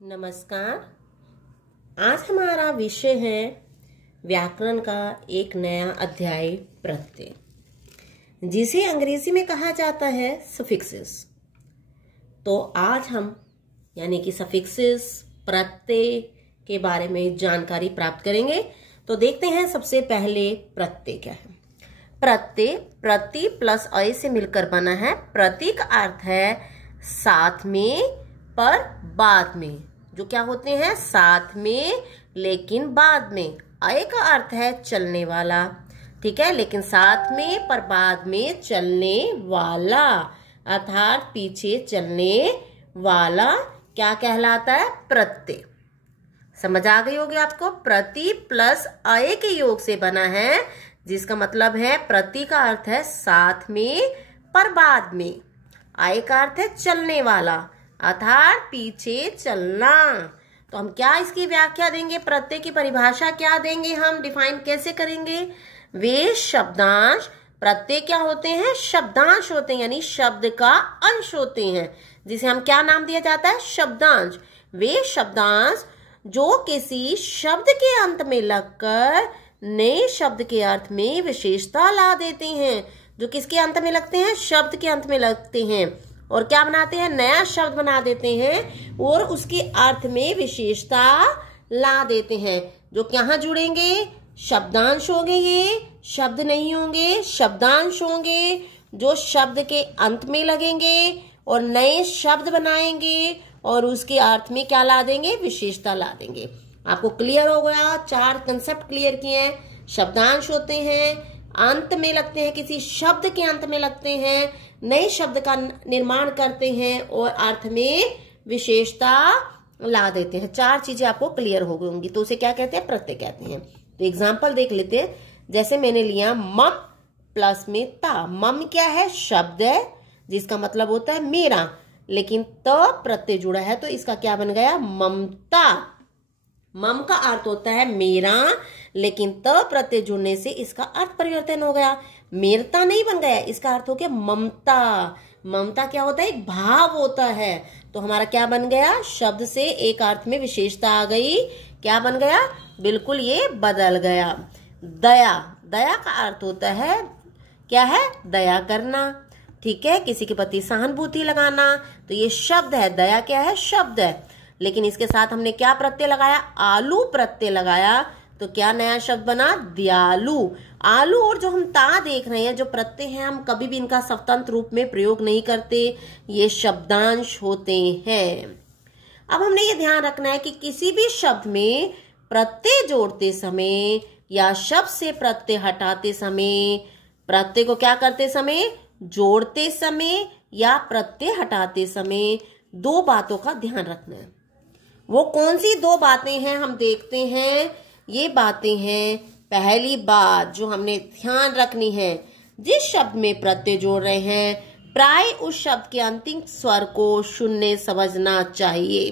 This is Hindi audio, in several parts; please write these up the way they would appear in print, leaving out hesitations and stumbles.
नमस्कार। आज हमारा विषय है व्याकरण का एक नया अध्याय प्रत्यय, जिसे अंग्रेजी में कहा जाता है सफिक्सेस। तो आज हम यानी कि सफिक्सेस प्रत्यय के बारे में जानकारी प्राप्त करेंगे। तो देखते हैं सबसे पहले प्रत्यय क्या है। प्रत्यय प्रति प्लस अय से मिलकर बना है। प्रति का अर्थ है साथ में पर बाद में, जो क्या होते हैं साथ में लेकिन बाद में। अय का अर्थ है चलने वाला, ठीक है, लेकिन साथ में पर बाद में चलने वाला, अर्थात पीछे चलने वाला क्या कहलाता है? प्रत्यय। समझ आ गई होगी आपको। प्रति प्लस अय के योग से बना है, जिसका मतलब है प्रति का अर्थ है साथ में पर बाद में, अय का अर्थ है चलने वाला, अर्थात पीछे चलना। तो हम क्या इसकी व्याख्या देंगे? प्रत्यय की परिभाषा क्या देंगे? हम डिफाइन कैसे करेंगे? वे शब्दांश, प्रत्यय क्या होते हैं? शब्दांश होते हैं, यानी शब्द का अंश होते हैं, जिसे हम क्या नाम दिया जाता है? शब्दांश। वे शब्दांश जो किसी शब्द के अंत में लगकर नए शब्द के अर्थ में विशेषता ला देते हैं। जो किसके अंत में लगते हैं? शब्द के अंत में लगते हैं, और क्या बनाते हैं? नया शब्द बना देते हैं और उसके अर्थ में विशेषता ला देते हैं। जो कहाँ जुड़ेंगे? शब्दांश होंगे, ये शब्द नहीं होंगे, शब्दांश होंगे जो शब्द के अंत में लगेंगे और नए शब्द बनाएंगे और उसके अर्थ में क्या ला देंगे? विशेषता ला देंगे। आपको क्लियर हो गया? 4 कंसेप्ट क्लियर किए हैं। शब्दांश होते हैं, अंत में लगते हैं, किसी शब्द के अंत में लगते हैं, नए शब्द का निर्माण करते हैं और अर्थ में विशेषता ला देते हैं। 4 चीजें आपको क्लियर हो गई होंगी। तो उसे क्या कहते हैं? प्रत्यय कहते हैं। तो एग्जांपल देख लेते हैं। जैसे मैंने लिया मम प्लस में ता। मम क्या है? शब्द है, जिसका मतलब होता है मेरा, लेकिन त प्रत्यय जुड़ा है तो इसका क्या बन गया? ममता। मम का अर्थ होता है मेरा, लेकिन त प्रत्यय जुड़ने से इसका अर्थ परिवर्तन हो गया, मेरता नहीं बन गया, इसका अर्थ हो गया ममता। ममता क्या होता है? एक भाव होता है। तो हमारा क्या बन गया? शब्द से एक अर्थ में विशेषता आ गई। क्या बन गया? बिल्कुल ये बदल गया। दया, दया का अर्थ होता है क्या है? दया करना, ठीक है, किसी के प्रति सहानुभूति लगाना। तो ये शब्द है, दया क्या है? शब्द है, लेकिन इसके साथ हमने क्या प्रत्यय लगाया? आलू प्रत्यय लगाया। तो क्या नया शब्द बना? दयालु। आलू और जो हम ता देख रहे हैं, जो प्रत्यय हैं, हम कभी भी इनका स्वतंत्र रूप में प्रयोग नहीं करते, ये शब्दांश होते हैं। अब हमने ये ध्यान रखना है कि किसी भी शब्द में प्रत्यय जोड़ते समय या शब्द से प्रत्यय हटाते समय, प्रत्यय को क्या करते समय? जोड़ते समय या प्रत्यय हटाते समय 2 बातों का ध्यान रखना है। वो कौन सी 2 बातें हैं हम देखते हैं। ये बातें हैं, पहली बात जो हमने ध्यान रखनी है, जिस शब्द में प्रत्यय जोड़ रहे हैं प्राय उस शब्द के अंतिम स्वर को शून्य समझना चाहिए।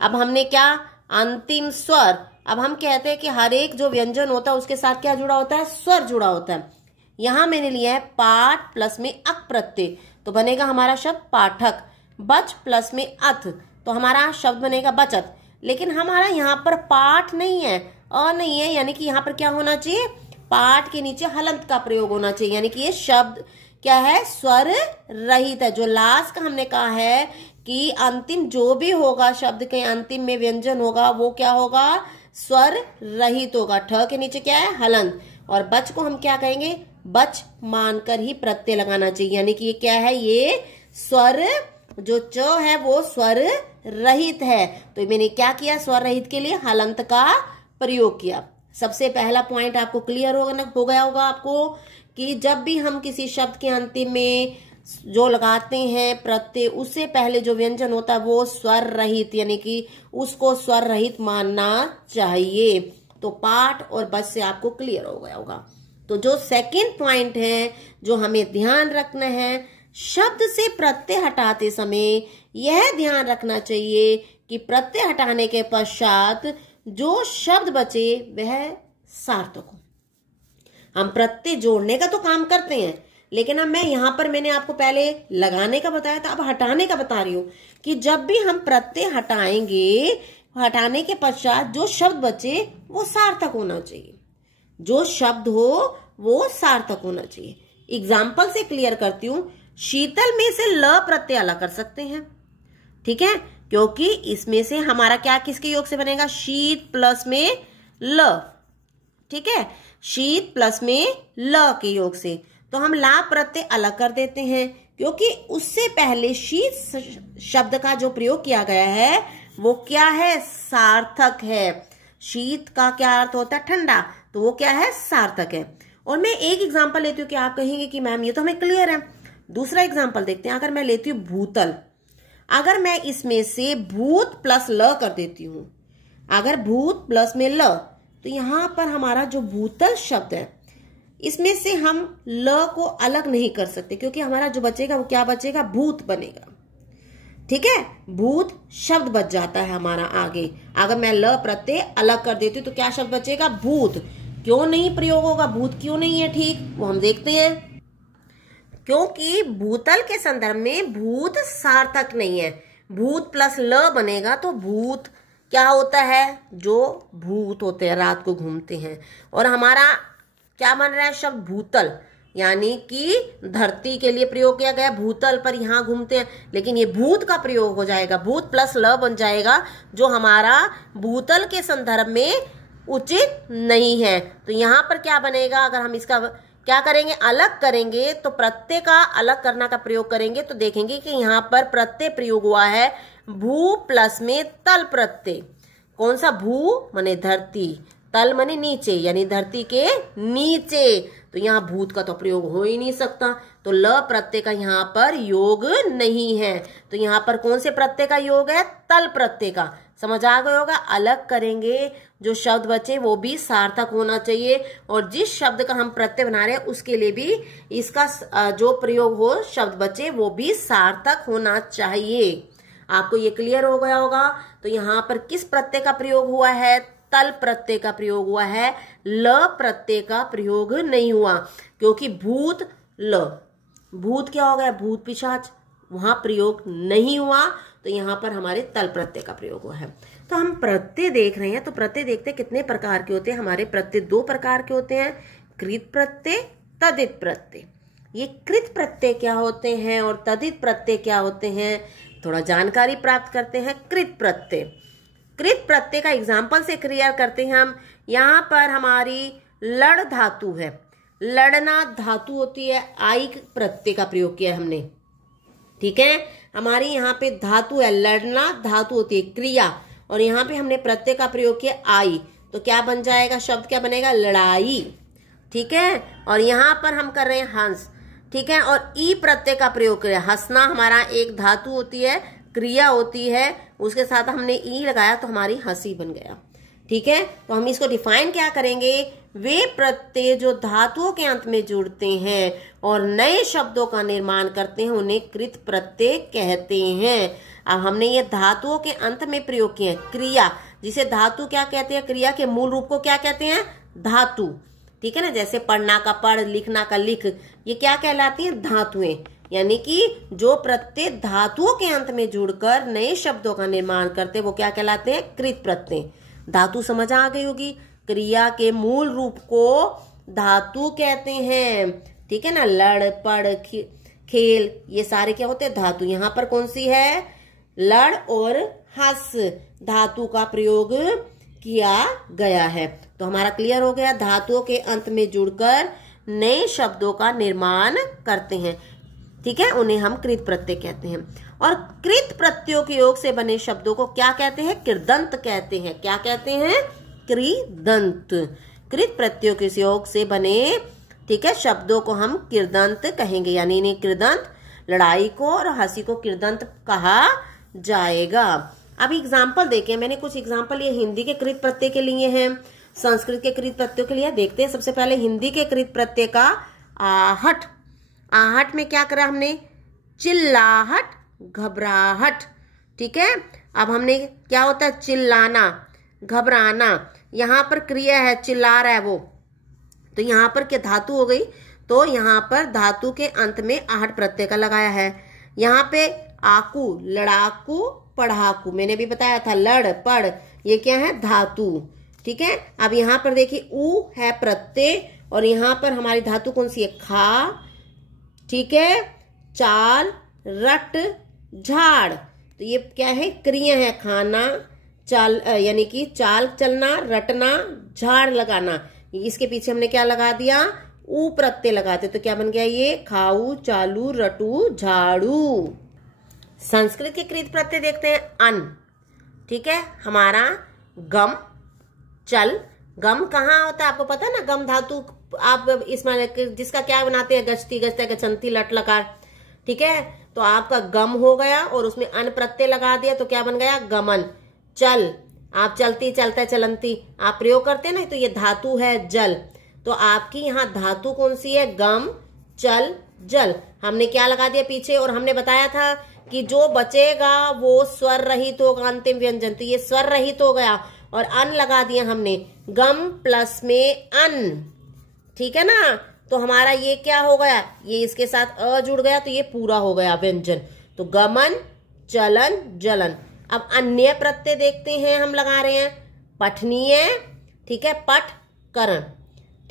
अब हमने क्या? अंतिम स्वर। अब हम कहते हैं कि हर एक जो व्यंजन होता है उसके साथ क्या जुड़ा होता है? स्वर जुड़ा होता है। यहां मैंने लिया है पाठ प्लस में अक प्रत्यय, तो बनेगा हमारा शब्द पाठक। बच प्लस में अथ, तो हमारा शब्द बनेगा बचत। लेकिन हमारा यहाँ पर पाठ नहीं है, अ नहीं है, यानी कि यहाँ पर क्या होना चाहिए? पाठ के नीचे हलंत का प्रयोग होना चाहिए, यानी कि ये शब्द क्या है? स्वर रहित है। जो लास्ट का हमने कहा है कि अंतिम जो भी होगा, शब्द के अंतिम में व्यंजन होगा, वो क्या होगा? स्वर रहित होगा। ठ के नीचे क्या है? हलंत। और बच को हम क्या कहेंगे? बच मानकर ही प्रत्यय लगाना चाहिए, यानी कि ये क्या है? ये स्वर, जो च है वो स्वर रहित है। तो मैंने क्या किया? स्वर रहित के लिए हलंत का प्रयोग किया। सबसे पहला पॉइंट आपको क्लियर हो गया होगा आपको कि जब भी हम किसी शब्द के अंतिम में जो लगाते हैं प्रत्यय, उससे पहले जो व्यंजन होता है वो स्वर रहित, यानी कि उसको स्वर रहित मानना चाहिए। तो पाठ और बच से आपको क्लियर हो गया होगा। तो जो सेकंड पॉइंट है जो हमें ध्यान रखना है, शब्द से प्रत्यय हटाते समय यह ध्यान रखना चाहिए कि प्रत्यय हटाने के पश्चात जो शब्द बचे वह सार्थक हो। हम प्रत्यय जोड़ने का तो काम करते हैं, लेकिन अब मैं यहाँ पर मैंने आपको पहले लगाने का बताया था, अब हटाने का बता रही हूँ कि जब भी हम प्रत्यय हटाएंगे, हटाने के पश्चात जो शब्द बचे वो सार्थक होना चाहिए, जो शब्द हो वो सार्थक होना चाहिए। एग्जाम्पल से क्लियर करती हूँ। शीतल में से ल प्रत्यय अलग कर सकते हैं, ठीक है, क्योंकि इसमें से हमारा क्या किसके योग से बनेगा, शीत प्लस में ल, ठीक है, शीत प्लस में ल के योग से। तो हम ला प्रत्यय अलग कर देते हैं, क्योंकि उससे पहले शीत शब्द का जो प्रयोग किया गया है वो क्या है, सार्थक है। शीत का क्या अर्थ होता है, ठंडा, तो वो क्या है, सार्थक है। और मैं एक एग्जांपल लेती हूँ कि आप कहेंगे कि मैम ये तो हमें क्लियर है। दूसरा एग्जांपल देखते हैं। अगर मैं लेती हूँ भूतल, अगर मैं इसमें से भूत प्लस ल कर देती हूँ, अगर भूत प्लस में ल, तो यहां पर हमारा जो भूतल शब्द है इसमें से हम ल को अलग नहीं कर सकते, क्योंकि हमारा जो बचेगा वो क्या बचेगा, भूत बनेगा, ठीक है, भूत शब्द बच जाता है हमारा आगे। अगर मैं ल प्रत्यय अलग कर देती हूँ तो क्या शब्द बचेगा, भूत। क्यों नहीं प्रयोग होगा, भूत क्यों नहीं है, ठीक, वो हम देखते हैं। क्योंकि भूतल के संदर्भ में भूत सार्थक नहीं है। भूत प्लस ल बनेगा तो भूत क्या होता है, जो भूत होते हैं, रात को घूमते हैं। और हमारा क्या बन रहा है शब्द, भूतल, यानी कि धरती के लिए प्रयोग किया गया, भूतल पर यहाँ घूमते हैं, लेकिन ये भूत का प्रयोग हो जाएगा, भूत प्लस ल बन जाएगा, जो हमारा भूतल के संदर्भ में उचित नहीं है। तो यहाँ पर क्या बनेगा, अगर हम इसका क्या करेंगे, अलग करेंगे, तो प्रत्यय का अलग करना का प्रयोग करेंगे, तो देखेंगे कि यहाँ पर प्रत्यय प्रयोग हुआ है भू प्लस में तल प्रत्यय। कौन सा, भू माने धरती, तल माने नीचे, यानी धरती के नीचे। तो यहाँ भूत का तो प्रयोग हो ही नहीं सकता, तो ल प्रत्यय का यहाँ पर योग नहीं है। तो यहाँ पर कौन से प्रत्यय का योग है, तल प्रत्यय का। समझ आ गया होगा। अलग करेंगे, जो शब्द बचे वो भी सार्थक होना चाहिए, और जिस शब्द का हम प्रत्यय बना रहे हैं उसके लिए भी इसका जो प्रयोग हो शब्द बचे वो भी सार्थक होना चाहिए। आपको ये क्लियर हो गया होगा। तो यहाँ पर किस प्रत्यय का प्रयोग हुआ है, तल प्रत्यय का प्रयोग हुआ है, ल प्रत्यय का प्रयोग नहीं हुआ, क्योंकि भूत ल, भूत क्या हो गया, भूत पिशाच, वहां प्रयोग नहीं हुआ, तो यहाँ पर हमारे तल प्रत्यय का प्रयोग हुआ है। तो हम प्रत्यय देख रहे हैं, तो प्रत्यय देखते हैं कितने प्रकार के होते हैं। हमारे प्रत्यय दो प्रकार के होते हैं, कृत प्रत्यय, तदित प्रत्यय। ये कृत प्रत्यय क्या होते हैं और तदित प्रत्यय क्या होते हैं, थोड़ा जानकारी प्राप्त करते हैं। कृत प्रत्यय, कृत प्रत्यय का एग्जाम्पल से क्लियर करते हैं हम। यहाँ पर हमारी लड़ धातु है, लड़ना धातु होती है, आई प्रत्यय का प्रयोग किया हमने, ठीक है। हमारी यहाँ पे धातु है, लड़ना धातु होती है, क्रिया, और यहाँ पे हमने प्रत्यय का प्रयोग किया आई, तो क्या बन जाएगा, शब्द क्या बनेगा, लड़ाई, ठीक है। और यहाँ पर हम कर रहे हैं हंस, ठीक है, और ई प्रत्यय का प्रयोग करें। हंसना हमारा एक धातु होती है, क्रिया होती है, उसके साथ हमने ई लगाया तो हमारी हंसी बन गया, ठीक है। तो हम इसको डिफाइन क्या करेंगे, वे प्रत्यय जो धातुओं के अंत में जुड़ते हैं और नए शब्दों का निर्माण करते हैं उन्हें कृत प्रत्यय कहते हैं। अब हमने ये धातुओं के अंत में प्रयोग किए हैं। क्रिया, जिसे धातु क्या कहते हैं, क्रिया के मूल रूप को क्या कहते हैं, धातु, ठीक है ना। जैसे पढ़ना का पढ़, लिखना का लिख, ये क्या कहलाती है, धातुएं। यानी कि जो प्रत्यय धातुओं के अंत में जुड़कर नए शब्दों का निर्माण करते हैं वो क्या कहलाते हैं, कृत प्रत्यय। धातु समझ आ गई होगी। क्रिया के मूल रूप को धातु कहते हैं, ठीक है ना। लड़, पढ़, खेल, ये सारे क्या होते हैं, धातु। यहाँ पर कौन सी है, लड़ और हंस, धातु का प्रयोग किया गया है। तो हमारा क्लियर हो गया, धातुओं के अंत में जुड़कर नए शब्दों का निर्माण करते हैं, ठीक है, उन्हें हम कृत प्रत्यय कहते हैं। और कृत प्रत्ययों के योग से बने शब्दों को क्या कहते हैं, कृदंत कहते हैं। क्या कहते हैं, कृदंत। कृत प्रत्ययों के योग से बने, ठीक है, शब्दों को हम कृदंत कहेंगे, यानी इन्हें कृदंत, लड़ाई को और हंसी को कृदंत कहा जाएगा। अब एग्जाम्पल देखें, मैंने कुछ एग्जाम्पल ये हिंदी के कृत प्रत्यय के लिए हैं, संस्कृत के कृत प्रत्ययों के लिए। देखते हैं सबसे पहले हिंदी के कृत प्रत्यय का आहट। आहट में क्या करा हमने, चिल्लाहट, घबराहट, ठीक है। अब हमने क्या होता है, चिल्लाना, घबराना, यहाँ पर क्रिया है, चिल्ला रहा है वो, तो यहाँ पर क्या धातु हो गई, तो यहाँ पर धातु के अंत में आहट प्रत्यय का लगाया है। यहाँ पे आकू, लड़ाकू, पढ़ाकू, मैंने भी बताया था लड़ पढ़, ये क्या है धातु। ठीक है, अब यहाँ पर देखिए ऊ है प्रत्यय और यहाँ पर हमारी धातु कौन सी है, खा। ठीक है, चाल, रट, झाड़, तो ये क्या है, क्रिया है, खाना, चाल यानी कि चाल चलना, रटना, झाड़ लगाना। इसके पीछे हमने क्या लगा दिया, ऊ प्रत्यय लगाते, तो क्या बन गया ये, खाऊ, चालू, रटू, झाड़ू। संस्कृत के कृत प्रत्यय देखते हैं, अन। ठीक है, हमारा गम, चल। गम कहाँ होता है आपको पता है ना, गम धातु आप इसमें जिसका क्या बनाते हैं, गश्ती, गश्ते, गचंती, लट लकार। ठीक है, तो आपका गम हो गया और उसमें अन प्रत्यय लगा दिया तो क्या बन गया, गमन। चल, आप चलती, चलता, चलंती आप प्रयोग करते हैं ना, तो ये धातु है जल, तो आपकी यहाँ धातु कौन सी है, गम, चल, जल। हमने क्या लगा दिया पीछे, और हमने बताया था कि जो बचेगा वो स्वर रहित होगा, अंतिम व्यंजन, तो ये स्वर रहित हो गया और अन लगा दिया हमने, गम प्लस में अन। ठीक है ना, तो हमारा ये क्या हो गया, ये इसके साथ अ जुड़ गया तो ये पूरा हो गया व्यंजन, तो गमन, चलन, जलन। अब अन्य प्रत्यय देखते हैं, हम लगा रहे हैं पठनीय। ठीक है, पठ, करण।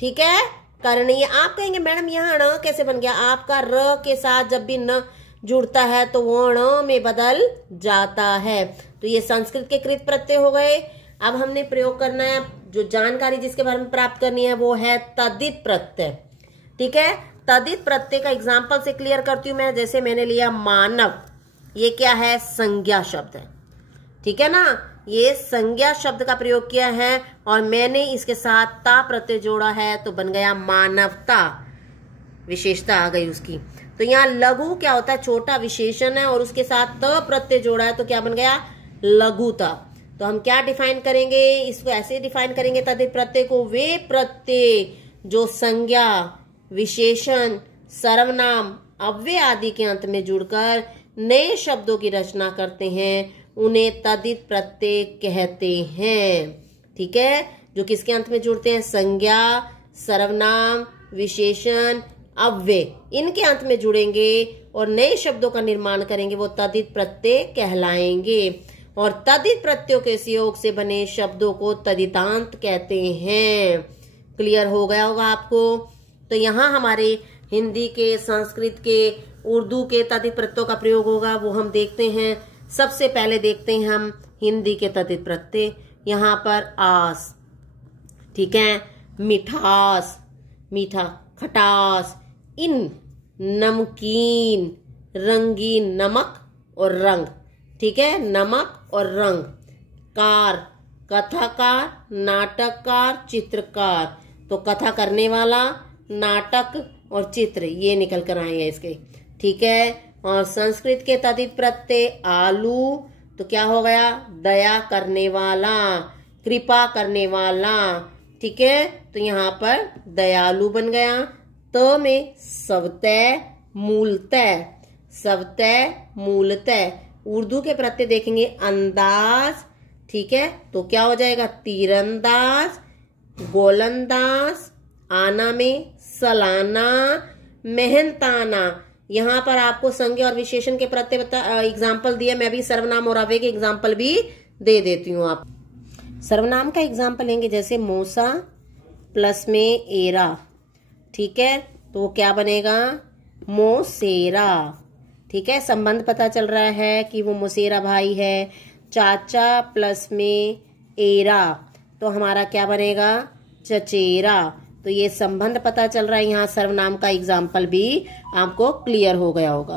ठीक है, करणीय। आप कहेंगे मैडम यहाँ ण कैसे बन गया, आपका र के साथ जब भी न जुड़ता है तो वो ण में बदल जाता है, तो ये संस्कृत के कृत प्रत्यय हो गए। अब हमने प्रयोग करना है, जो जानकारी जिसके बारे में प्राप्त करनी है वो है तद्धित प्रत्यय। ठीक है, तद्धित प्रत्यय का एग्जाम्पल से क्लियर करती हूं मैं, जैसे मैंने लिया मानव, ये क्या है, संज्ञा शब्द है। ठीक है ना, ये संज्ञा शब्द का प्रयोग किया है और मैंने इसके साथ ता प्रत्यय जोड़ा है तो बन गया मानवता, विशेषता आ गई उसकी। तो यहाँ लघु क्या होता है, छोटा विशेषण है और उसके साथ त प्रत्यय जोड़ा है तो क्या बन गया, लघुता। तो हम क्या डिफाइन करेंगे, इसको ऐसे डिफाइन करेंगे तद्धित प्रत्यय को, वे प्रत्यय जो संज्ञा, विशेषण, सर्वनाम, अव्यय आदि के अंत में जुड़कर नए शब्दों की रचना करते हैं, उन्हें तद्धित प्रत्यय कहते हैं। ठीक है, जो किसके अंत में जुड़ते हैं, संज्ञा, सर्वनाम, विशेषण, अव्यय, इनके अंत में जुड़ेंगे और नए शब्दों का निर्माण करेंगे, वो तद्धित प्रत्यय कहलाएंगे। और तद्धित प्रत्ययों के सहयोग से बने शब्दों को तद्धितांत कहते हैं। क्लियर हो गया होगा आपको। तो यहाँ हमारे हिंदी के, संस्कृत के, उर्दू के तद्धित प्रत्ययों का प्रयोग होगा, वो हम देखते हैं। सबसे पहले देखते हैं हम हिंदी के तद्धित प्रत्यय। यहाँ पर आस, ठीक है, मिठास, मीठा, खटास, इन, नमकीन, रंगीन, नमक और रंग। ठीक है, नमक और रंग। कार, कथाकार, नाटककार, चित्रकार, तो कथा करने वाला, नाटक और चित्र, ये निकल कर आए हैं इसके। ठीक है, और संस्कृत के तद्धित प्रत्यय आलू, तो क्या हो गया, दया करने वाला, कृपा करने वाला। ठीक है, तो यहाँ पर दयालु बन गया। त में स्वतः, मूलतः, स्वतः, मूलतः। उर्दू के प्रत्यय देखेंगे अंदाज, ठीक है, तो क्या हो जाएगा, तीरंदाज, गोलंदाज। आना में सलाना, मेहनताना। यहाँ पर आपको संज्ञा और विशेषण के प्रत्यय एग्जाम्पल दिए, मैं भी सर्वनाम और अव्यय के एग्जाम्पल भी दे देती हूँ। आप सर्वनाम का एग्जाम्पल लेंगे, जैसे मोसा प्लस में एरा। ठीक है, तो वो क्या बनेगा, मोसेरा। ठीक है, संबंध पता चल रहा है कि वो मोसेरा भाई है। चाचा प्लस में एरा, तो हमारा क्या बनेगा, चचेरा। तो ये संबंध पता चल रहा है, यहाँ सर्वनाम का एग्जाम्पल भी आपको क्लियर हो गया होगा।